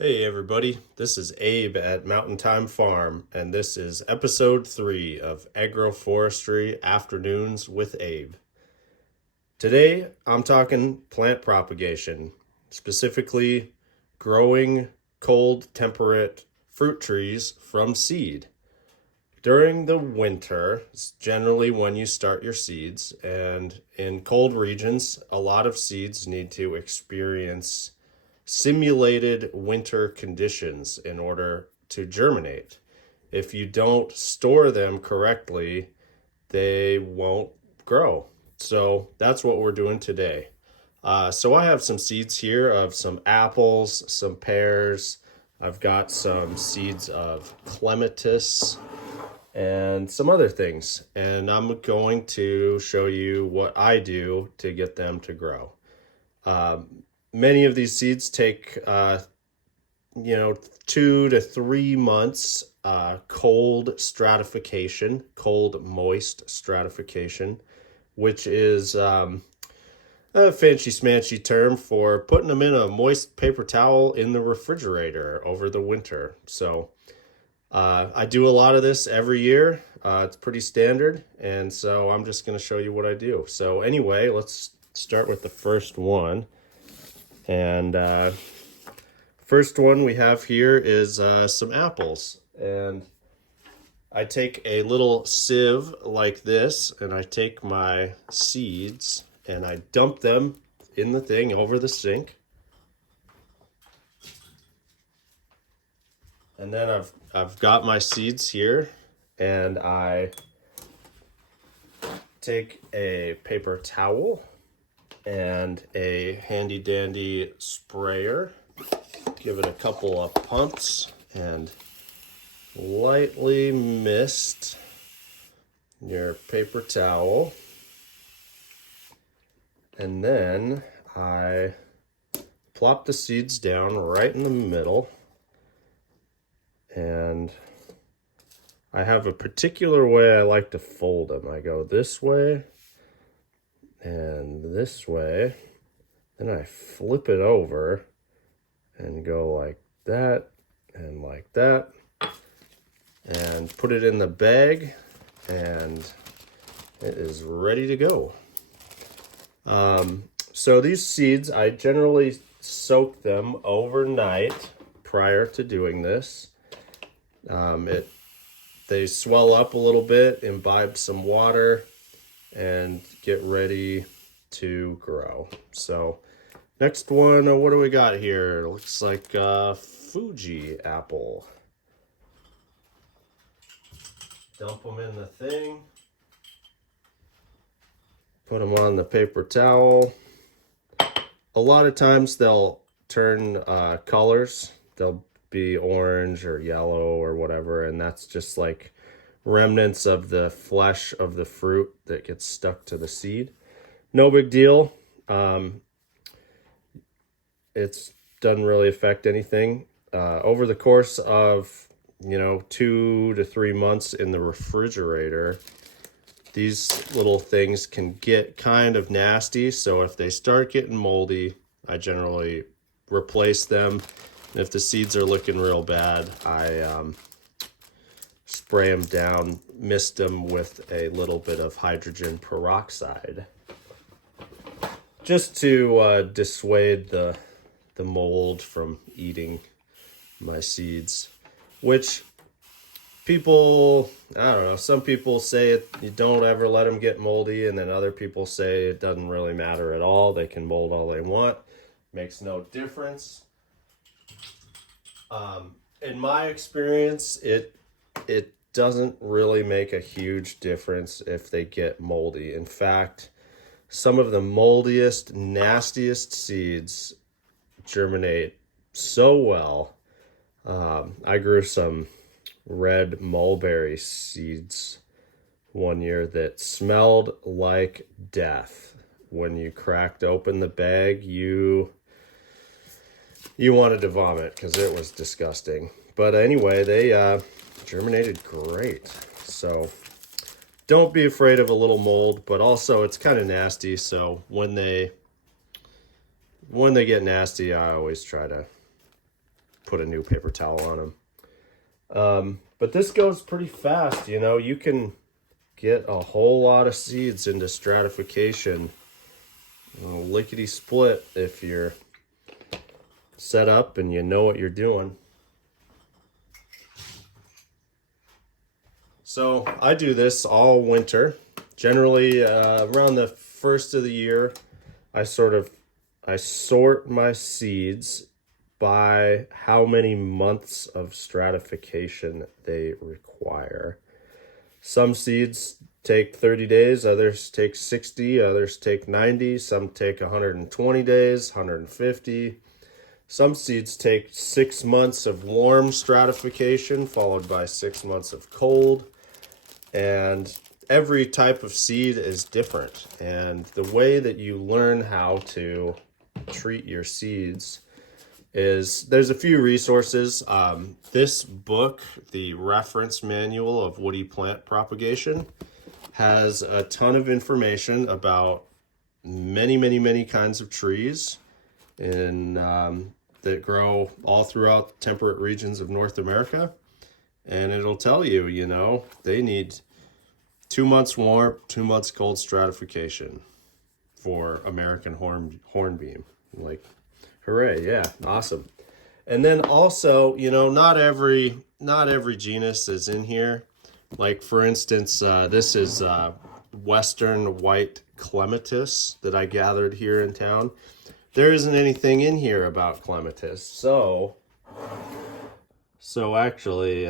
Hey everybody, this is Abe at Mountain Time Farm, and this is episode 3 of Agroforestry Afternoons with Abe. Today I'm talking plant propagation, specifically growing cold temperate fruit trees from seed. During the winter, it's generally when you start your seeds, and in cold regions, a lot of seeds need to experience simulated winter conditions in order to germinate. If you don't store them correctly, they won't grow. So that's what we're doing today. So I have some seeds here of some apples, some pears. I've got some seeds of clematis and some other things. And I'm going to show you what I do to get them to grow. Many of these seeds take 2 to 3 months cold stratification, cold moist stratification, which is a fancy smancy term for putting them in a moist paper towel in the refrigerator over the winter. So I do a lot of this every year. It's pretty standard, and so I'm just going to show you what I do. So anyway, let's start with the first one. And first one we have here is some apples. And I take a little sieve like this, and I take my seeds and I dump them in the thing over the sink. And then I've got my seeds here, and I take a paper towel and a handy dandy sprayer. Give it a couple of pumps and lightly mist your paper towel. And then I plop the seeds down right in the middle. And I have a particular way I like to fold them. I go this way and this way. Then I flip it over and go like that and like that, and put it in the bag, and it is ready to go. So these seeds, I generally soak them overnight prior to doing this. They swell up a little bit, imbibe some water, and get ready to grow. So next one, what do we got here? Looks like Fuji apple. Dump them in the thing. Put them on the paper towel. A lot of times they'll turn colors. They'll be orange or yellow or whatever, and that's just like remnants of the flesh of the fruit that gets stuck to the seed. No big deal. It doesn't really affect anything. Over the course of 2 to 3 months in the refrigerator, these little things can get kind of nasty. So if they start getting moldy, I generally replace them. And if the seeds are looking real bad, I spray them down, mist them with a little bit of hydrogen peroxide, just to dissuade the mold from eating my seeds. Which people, I don't know, some people say you don't ever let them get moldy, and then other people say it doesn't really matter at all. They can mold all they want. Makes no difference. In my experience, it doesn't really make a huge difference if they get moldy. In fact, some of the moldiest, nastiest seeds germinate so well. I grew some red mulberry seeds one year that smelled like death. When you cracked open the bag, you wanted to vomit because it was disgusting. But anyway, they germinated great. So don't be afraid of a little mold, but also it's kind of nasty. So when they get nasty, I always try to put a new paper towel on them. But this goes pretty fast. You know, you can get a whole lot of seeds into stratification, lickety split, if you're set up and you know what you're doing. So I do this all winter. Generally, around the first of the year, I sort my seeds by how many months of stratification they require. Some seeds take 30 days, others take 60, others take 90, some take 120 days, 150. Some seeds take 6 months of warm stratification, followed by 6 months of cold. And every type of seed is different. And the way that you learn how to treat your seeds is there's a few resources. This book, the reference manual of woody plant propagation, has a ton of information about many kinds of trees that grow all throughout temperate regions of North America. And it'll tell you, you know, they need 2 months warm, 2 months cold stratification for American hornbeam. Like, hooray, yeah, awesome. And then also, you know, not every genus is in here. Like, for instance, this is Western white clematis that I gathered here in town. There isn't anything in here about clematis. So actually,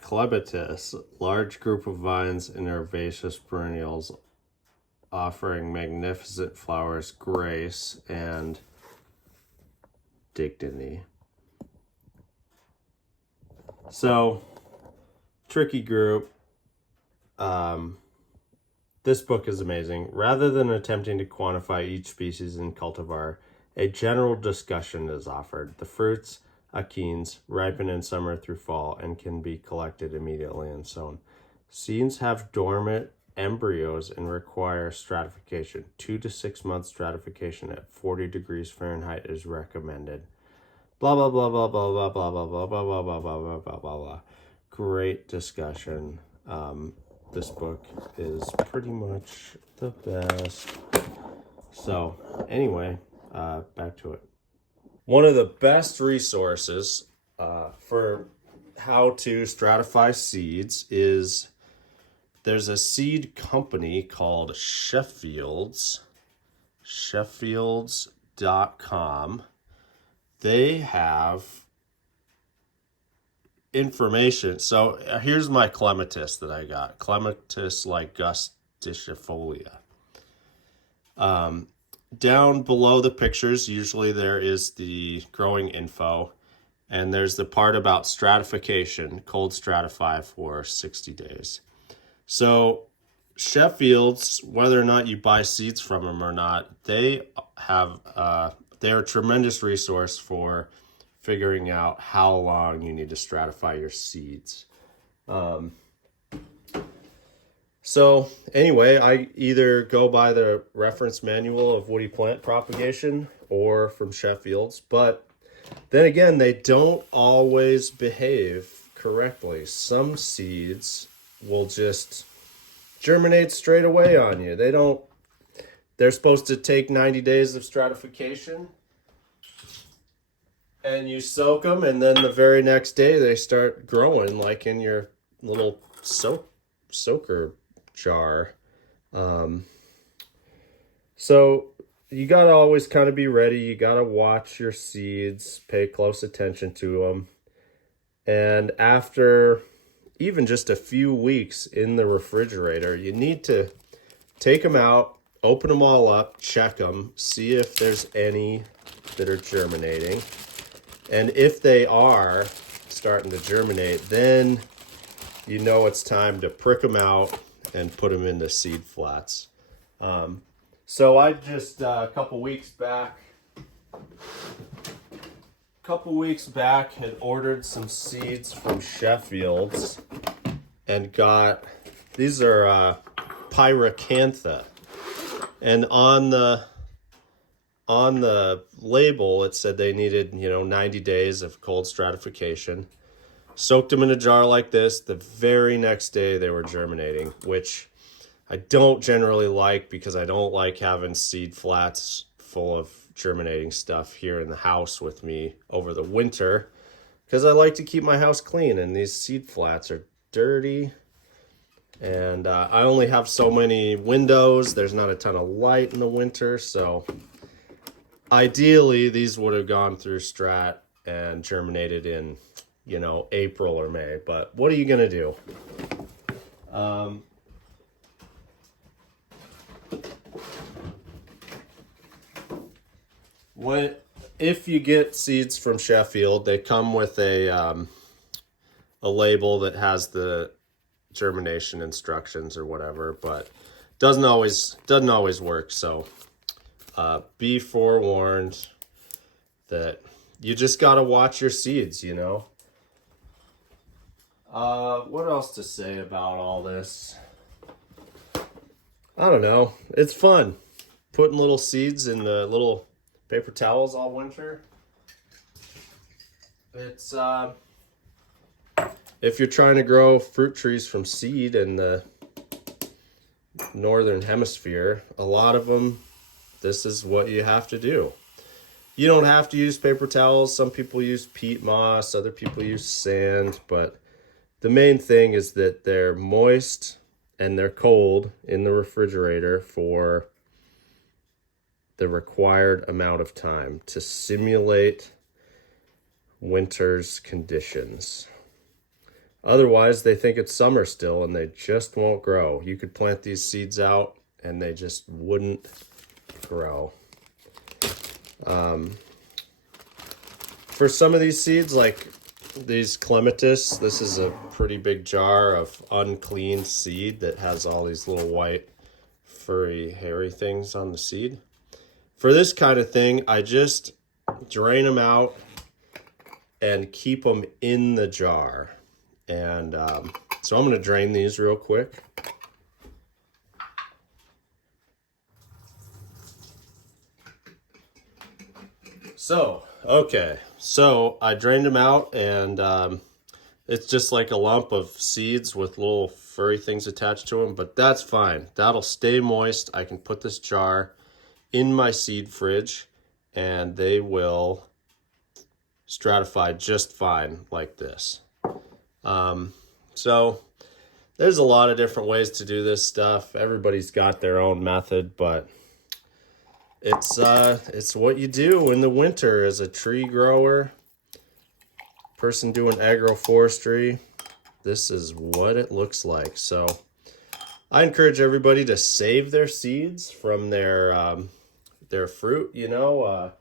clematis, large group of vines and herbaceous perennials offering magnificent flowers, grace, and dignity. So, tricky group. This book is amazing. Rather than attempting to quantify each species in cultivar, a general discussion is offered. The fruits, achenes, ripen in summer through fall and can be collected immediately and sown. Seeds have dormant embryos and require stratification. 2 to 6 months stratification at 40 degrees Fahrenheit is recommended. Blah, blah, blah, blah, blah, blah, blah, blah, blah, blah, blah, blah, blah, blah, blah, blah. Great discussion. This book is pretty much the best. So, anyway, back to it. One of the best resources for how to stratify seeds is there's a seed company called Sheffields.com. They have information. So here's my clematis that I got. Clematis ligusticifolia. Down below the pictures, usually there is the growing info, and there's the part about stratification, cold stratify for 60 days. So Sheffield's, whether or not you buy seeds from them or not, they're a tremendous resource for figuring out how long you need to stratify your seeds. So anyway, I either go by the reference manual of woody plant propagation or from Sheffield's, but then again, they don't always behave correctly. Some seeds will just germinate straight away on you. They're supposed to take 90 days of stratification, and you soak them, and then the very next day they start growing like in your little soaker jar. So you got to always kind of be ready. You got to watch your seeds, pay close attention to them. And after even just a few weeks in the refrigerator, you need to take them out, open them all up, check them, see if there's any that are germinating. And if they are starting to germinate, then you know it's time to prick them out and put them into seed flats. So I just a couple weeks back had ordered some seeds from Sheffield's and got, these are pyracantha, and on the on the label, it said they needed, 90 days of cold stratification. Soaked them in a jar like this. The very next day they were germinating, which I don't generally like because I don't like having seed flats full of germinating stuff here in the house with me over the winter, because I like to keep my house clean, and these seed flats are dirty. And I only have so many windows. There's not a ton of light in the winter, so ideally these would have gone through strat and germinated in, April or May. But what are you gonna do? If you get seeds from Sheffield, they come with a label that has the germination instructions or whatever, but doesn't always work. So be forewarned that you just got to watch your seeds. What else to say about all this? I don't know. It's fun putting little seeds in the little paper towels all winter. It's if you're trying to grow fruit trees from seed in the northern hemisphere, a lot of them, this is what you have to do. You don't have to use paper towels. Some people use peat moss, other people use sand, but the main thing is that they're moist and they're cold in the refrigerator for the required amount of time to simulate winter's conditions. Otherwise, they think it's summer still and they just won't grow. You could plant these seeds out and they just wouldn't grow. For some of these seeds, like these clematis, this is a pretty big jar of uncleaned seed that has all these little white, furry, hairy things on the seed. For this kind of thing, I just drain them out and keep them in the jar. And so I'm going to drain these real quick. So I drained them out, and it's just like a lump of seeds with little furry things attached to them, but that's fine. That'll stay moist. I can put this jar in my seed fridge and they will stratify just fine like this. So there's a lot of different ways to do this stuff. Everybody's got their own method, but it's what you do in the winter as a tree grower, person doing agroforestry. This is what it looks like. So I encourage everybody to save their seeds from their fruit. You go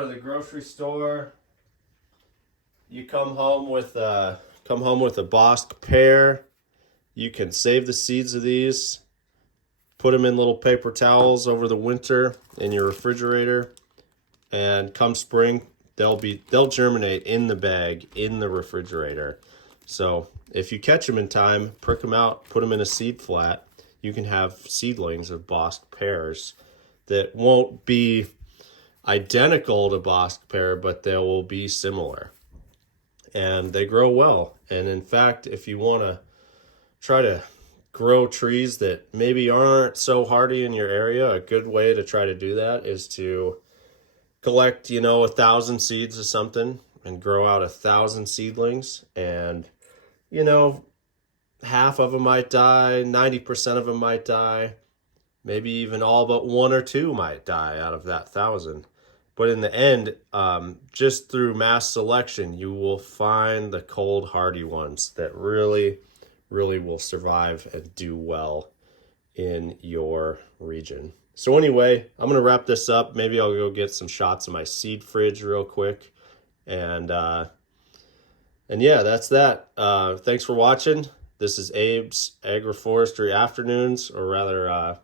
to the grocery store, you come home with a Bosc pear. You can save the seeds of these, put them in little paper towels over the winter in your refrigerator, and come spring, they'll germinate in the bag in the refrigerator. So if you catch them in time, prick them out, put them in a seed flat, you can have seedlings of Bosc pears that won't be identical to Bosc pear, but they will be similar. And they grow well. And in fact, if you want to try to grow trees that maybe aren't so hardy in your area, a good way to try to do that is to collect, 1,000 seeds of something and grow out 1,000 seedlings. And, half of them might die, 90% of them might die, maybe even all but one or two might die out of that 1,000. But in the end, just through mass selection, you will find the cold hardy ones that really, really will survive and do well in your region. So anyway, I'm going to wrap this up. Maybe I'll go get some shots of my seed fridge real quick. And yeah, that's that. Thanks for watching. This is Abe's Agroforestry Afternoons, or rather,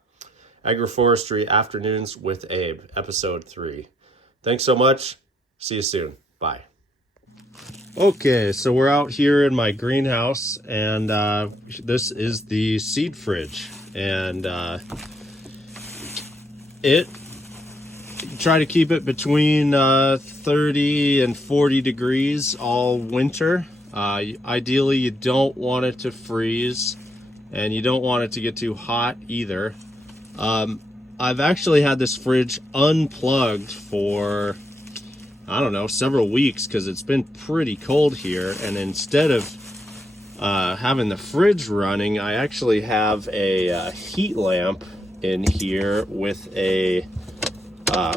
Agroforestry Afternoons with Abe, episode 3. Thanks so much. See you soon. Bye. Okay, so we're out here in my greenhouse, and this is the seed fridge. And it try to keep it between 30 and 40 degrees all winter. Ideally, you don't want it to freeze, and you don't want it to get too hot either. I've actually had this fridge unplugged for, I don't know, several weeks because it's been pretty cold here. And instead of having the fridge running, I actually have a heat lamp in here with a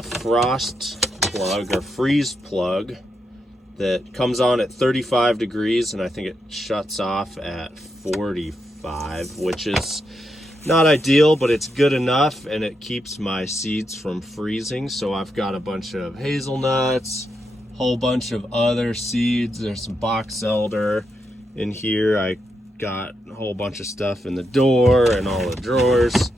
frost plug or freeze plug that comes on at 35 degrees, and I think it shuts off at 45, which is not ideal, but it's good enough, and it keeps my seeds from freezing. So I've got a bunch of hazelnuts, whole bunch of other seeds. There's some box elder in here. I got a whole bunch of stuff in the door and all the drawers,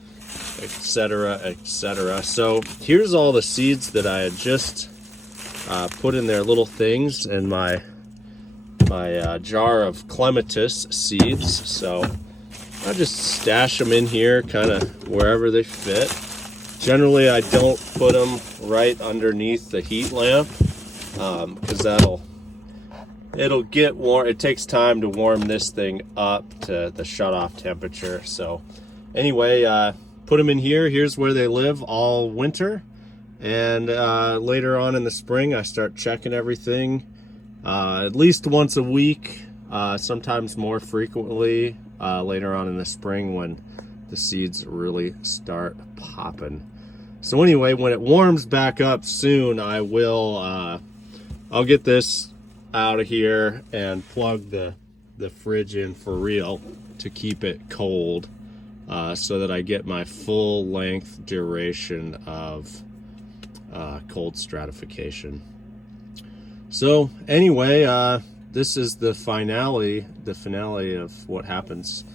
etc., etc. So here's all the seeds that I had just put in their little things in my jar of clematis seeds. So I just stash them in here kind of wherever they fit. Generally, I don't put them right underneath the heat lamp because it'll get warm. It takes time to warm this thing up to the shut-off temperature. So anyway, put them in here. Here's where they live all winter. And later on in the spring, I start checking everything at least once a week, sometimes more frequently later on in the spring when the seeds really start popping. So anyway, when it warms back up soon, I'll get this out of here and plug the fridge in for real to keep it cold, so that I get my full length duration of cold stratification. So anyway, this is the finale of what happens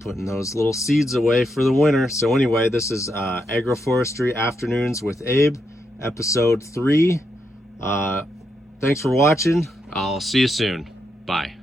putting those little seeds away for the winter. So anyway, this is Agroforestry Afternoons with Abe, episode 3. Thanks for watching. I'll see you soon. Bye.